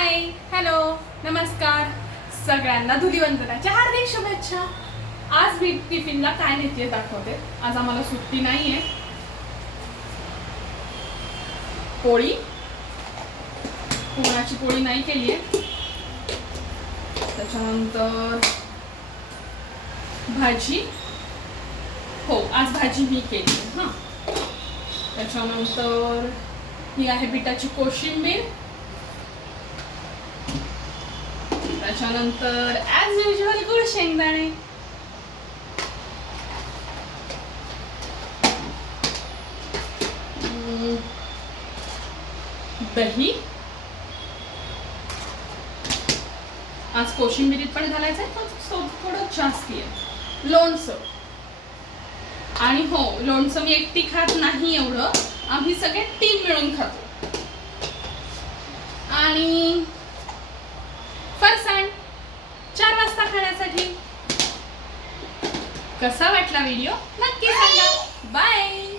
हाय, hello, नमस्कार सगळ्यांना धुलिवंदनाच्या हार्दिक शुभेच्छा. आज मी टिफिनला काय नेते दाखवते. आज आम्हाला सुट्टी नाहीये. पोळी, पुरणाची पोळी नाही केली आहे. त्याच्यानंतर भाजी, हो आज भाजी मी केली आहे. हां, त्याच्यानंतर ही आहे बिटाची कोशिंबीर. त्याच्यानंतर ॲज युजल गुळ शेंगदाणे. दही, आज कोशिंबिरीत पण घालायचं आहे पण थोडं जास्ती आहे. लोणचं, आणि हो लोणचं मी एकटी खात नाही, एवढं आम्ही सगळे टीम मिळून खातो. आणि फरसाण 4 वाजता खाण्यासाठी. कसा वाटला व्हिडिओ नक्की सांगा. बाय.